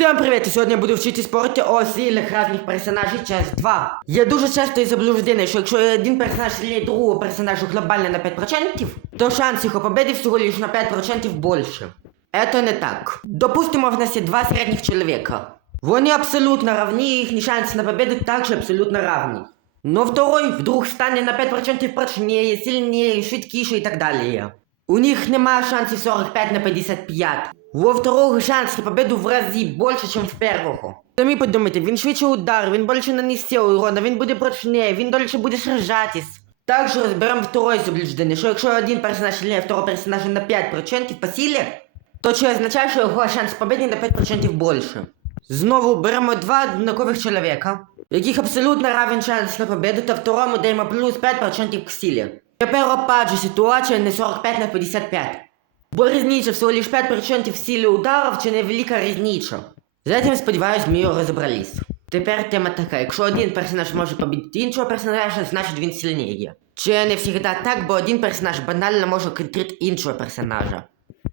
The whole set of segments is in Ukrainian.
Всем привет! І сьогодні я буду вчити спорти о сильних разних персонажей часть 2. Я дуже часто і заблуждений, що якщо один персонаж сильнее другого персонажа глобально на 5%, то шанс його победи всього лиш на 5% більше. Это не так. Допустимо, в нас є два середніх чоловіка. Вони абсолютно равні, їхні шанси на победу також абсолютно равні. Но второй вдруг стане на 5% прочнее, сильнее, швидкіше і так далі. У них нема шансів 45 на 55. Во второго шанс на победу в разі більше, ніж в першого. Самі подумайте, він швидше удар, він більше нанесе урона, він буде прочнее, він дольше буде сражатись. Також розберемо второе заблуждення, що якщо один персонаж сильнее второго персонажа на 5% по силі, то це означає, що його шанс победи на 5% більше. Знову беремо два однакових чоловіка, яких абсолютно равен шанс на победу, та второму даємо плюс 5% к силі. Тепер же ситуація не 45 на 55. Бо різниця всього лиш 5% в ударів чи невелика різниця. З этим, сподіваюсь, ми його розібрались. Тепер тема така, якщо один персонаж може побити іншого персонажа, значить він сильніє. Чи не завжди так, бо один персонаж банально може контрити іншого персонажа.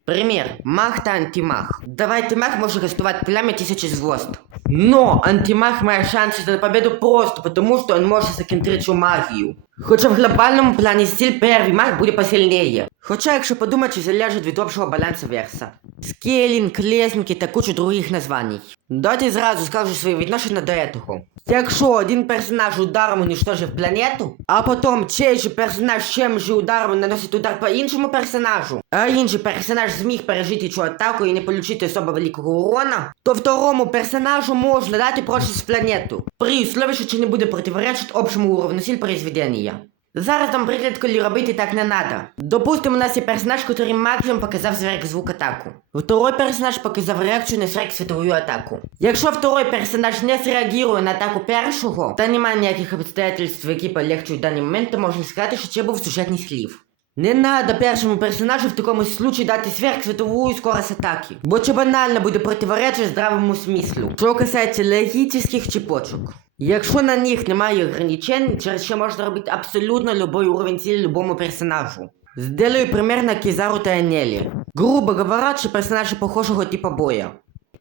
Пример. Маг та антимаг. Давайте маг може кастувати плями тисячі звезд. Но антимаг має шанси на победу просто потому, что он может закінтрити цю магію. Хоча в глобальному плані стиль первый маг буде посильнее. Хоча, якщо подумати, залежить від общого балансу верса. Скелінг, лесники та кучу других названий. Давайте зразу скажу своє відношення до этого. Якщо один персонаж ударом уничтожив планету, а потім цей же персонаж чим же ударом наносить удар по іншому персонажу, а інший персонаж зміг пережити цю атаку і не получити особо великого урона, то второму персонажу можна дати прочність планету, при услові, що це не буде противоречити общому уровню сил произведення. Зараз там приклад, коли робити так не надо. Допустимо, у нас є персонаж, який максимум показав звук атаку. Второй персонаж показав реакцію на світову атаку. Якщо второй персонаж не зреагує на атаку першого, та немає ніяких обстоятельств, які полегчують даний момент, то можна сказати, що це був сюжетний слів. Не надо першому персонажу в такому случае дати сверхсветовую скорость атаки, бо це банально буде противоречити здравому смислу. Що касається логічних цепочок. Якщо на них немає ограничень, через що можна робити абсолютно любой уровень силы любому персонажу. Сделаю пример на Кизару та Энели. Грубо говоря, це персонажи похожого типа боя.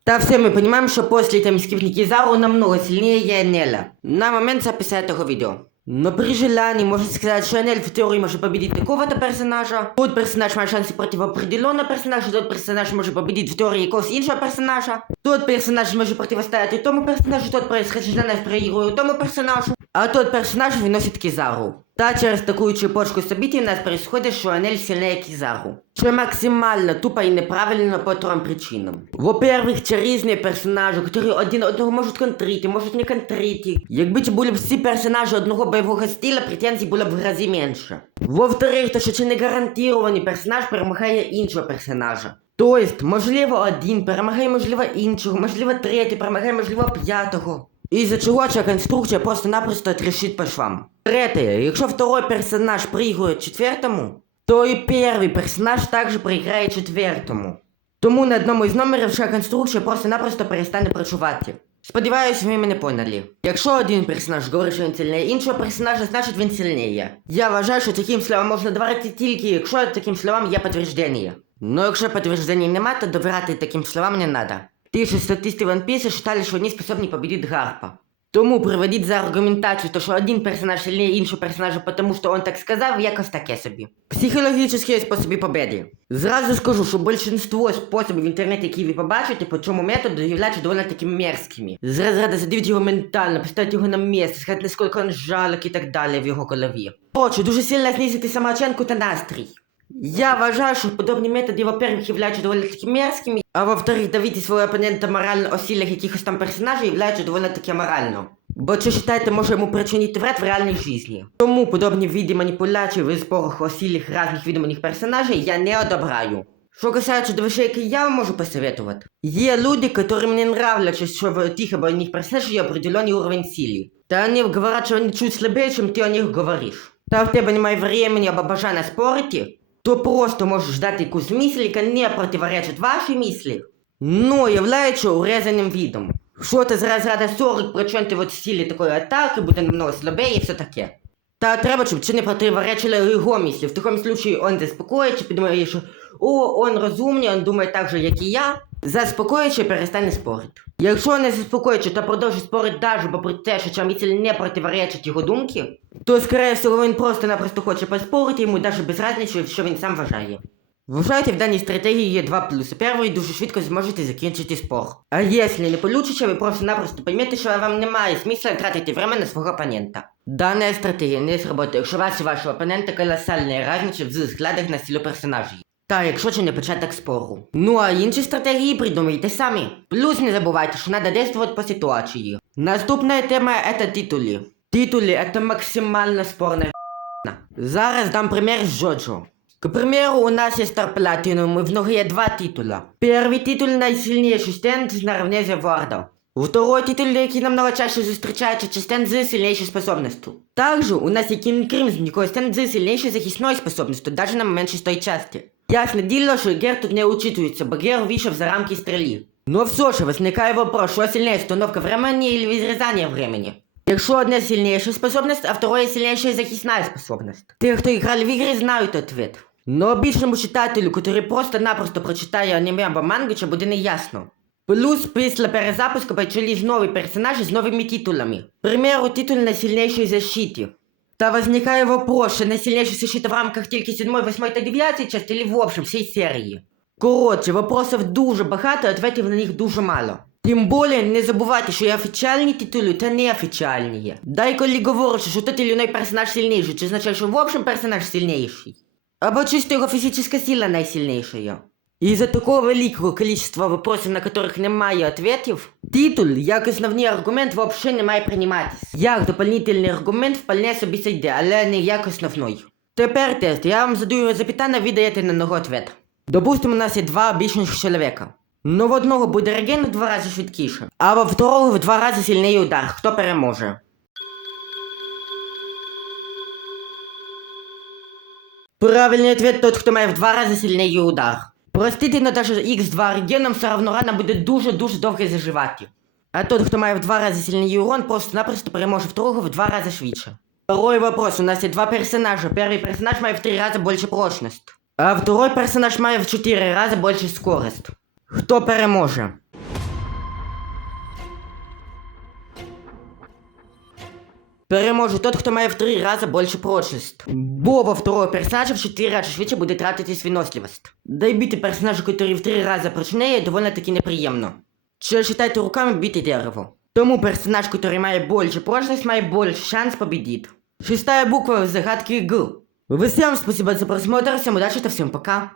Та все мы понимаем, что после Тамскивни Кизару намного сильнее Энеля. На момент записи этого видео. Но при желании можно сказать, что Энель в теории может победить такого-то персонажа, тот персонаж має шанси против определенного персонажа, тот персонаж может победить в теории якогось іншого персонажа, тот персонаж может противостоять тому персонажу, тот персонаж проигрывает тому персонажу, а тот персонаж выносит Кизару. Та через такую цепочку событий у нас происходит, что Анель сильнее Кизару. Что максимально тупо и неправильно по трем причинам. Во-первых, це різні персонажі, які один одного можуть контрити, можуть не контрити. Якби це були всі персонажі одного бойового стиля, претензій було б в разі менше. Во-вторых, то що це не гарантований персонаж перемагає іншого персонажа. Тобто, можливо, один перемагає, можливо, іншого, можливо, третій перемагає, можливо, п'ятого. Із-за чого ця конструкція просто-напросто трещить по швам. Третє, якщо второй персонаж проігрує четвертому, то і перший персонаж також проіграє четвертому. Тому на одному із номерів ця конструкція просто-напросто перестане працювати. Сподіваюсь, ви мене поняли. Якщо один персонаж говорить, що він сильніше іншого персонажа, значить він сильніше. Я вважаю, що таким словам можна довіряти тільки, якщо таким словам є підтвердження. Ну якщо підтвердження немає, то довіряти таким словам не надо. Ті ж статисти One Piece считали, що вони способні победити Гарпа. Тому приводить за аргументацію, то що один персонаж сильніше іншого персонажа, тому що он так сказав, якось таке собі. Психологічні способи победи. Зразу скажу, що більшинство способів в інтернеті, які ви побачите, по цьому методу являються доволі таки мерзкими. З розряду задивити його ментально, поставити його на місце, сказати, наскільки він жалок і так далі в його голові. Короче, дуже сильно знизити самооцінку та настрій. Я вважаю, що подобні методи, во-первых, являються доволі таки мерзкими, а во-вторых, давити свого опонента морально о силах якихось там персонажів являються доволі таки аморально. Бо це вважаєте, може йому причинити вред в реальній житті. Тому подобні види маніпуляцій в спорах о силах різних видуманих персонажей я не одобряю. Що касається до вещей, які я вам можу посоветувати. Є люди, которым не нравляться, що в тих або них персонажів є определенний уровень силы. Та вони говорять, що вони чуть слабее, чим ти о них говориш. Та в тебе немає времени або бажання спорити, то просто можеш дати якусь мислі, яка не противоречить вашій мислі, но являється урезаним видом. Що ти зараз рада 40% от силі такої атаки буде намного слабее і все таке. Та треба, щоб чи не противоречили його мислі. В такому случаї он заспокоїться, подумає, що о, он розумний, он думає так же, як і я. Заспокоюючи, перестане спорити. Якщо не заспокоюючи, то продовжує спорити даже попри те, що чамитель не противоречить його думки, то, скорее всього, він просто-напросто хоче поспорити, йому даже без разниці, що він сам вважає. Вважайте, в даній стратегії є два плюси. Перший, дуже швидко зможете закінчити спор. А якщо не получите, ви просто-напросто поймете, що вам немає смисла тратити время на свого опонента. Дана стратегія не сработає, якщо у вас і вашого опонента колосальна різниця в взглядах на стилю персонажів. Та якщо це не початок спору. Ну а інші стратегії придумайте самі. Плюс не забувайте, що треба действувати по ситуації. Наступна тема это титули. Титули это максимально спорная Зараз дам пример з Джоджо. К примеру, у нас є Star Platinum, і в нього є два титула. Перший титул найсильніший стенд наравне з Варда. Второй титул, який намного чаще зустрічається, це стенд з сильнішою способністю. Также у нас є King Crimson, який стенд з сильнішою захисною способністю, даже на момент шестої части. Ясно діло, що Гер тут не учитується, бо Гер вийшов за рамки стрілі. Но все ж возникає вопрос, що сильніше установка времени или відрізання времени. Якщо одне сильніша способність, а второе сильніша захисна способність. Ті, хто грали в ігри, знають ответ. Но обічному читателю, який просто-напросто прочитає аніме або мангу, буде неясно. Плюс після перезапуску почались нові персонажі з новими титулами. Примеру, титул найсильнішої защиті. Та возникає вопрос, що найсильніша защита в рамках тільки 7, 8 та 9 частини, или в общем всій серії. Коротше, вопросів дуже багато, ответів на них дуже мало. Тим более, не забувайте, що є офіціальні титули та неофіціальні є. Да коли говорять, що той чи інший персонаж сильніший, це означає, що в общем персонаж сильніший. Або чисто його фізична сила найсильніша. Із-за такого великого количества вопросів, на которых немає ответів, титул, як основний аргумент, вообще не має прийматись. Як дополнительний аргумент вполне собі сойде, але не як основний. Тепер тест. Я вам задаю запитання, ви даєте на нього ответ. Допустимо, у нас є два обічних чоловіка. Ну в одного буде реген в два рази швидкіше, а во второго в два рази сильніший удар. Хто переможе? Правильний ответ тот, хто має в два рази сильніший удар. Простите, но даже X2 регеном все равно рана буде дуже-дуже довго заживати. А тот, хто має в два рази сильний урон, просто-напросто переможе второго в два рази швидше. Второй вопрос. У нас є два персонажа. Первый персонаж має в три рази більше прочність. А второй персонаж має в чотири рази більше скорость. Хто переможе? Переможе тот, хто має в три рази більше прочність. Бо во второго персонажа в 4 рази швидше буде тратитись виносливість. Да й бити персонажа, який в три рази прочнее, довольно таки неприємно. Чи считайте руками бити дерево. Тому персонаж, який має більше прочність, має більше шанс победить. Шестая буква в загадке Г. Всем спасибо за просмотр, всем удачи, та всем пока.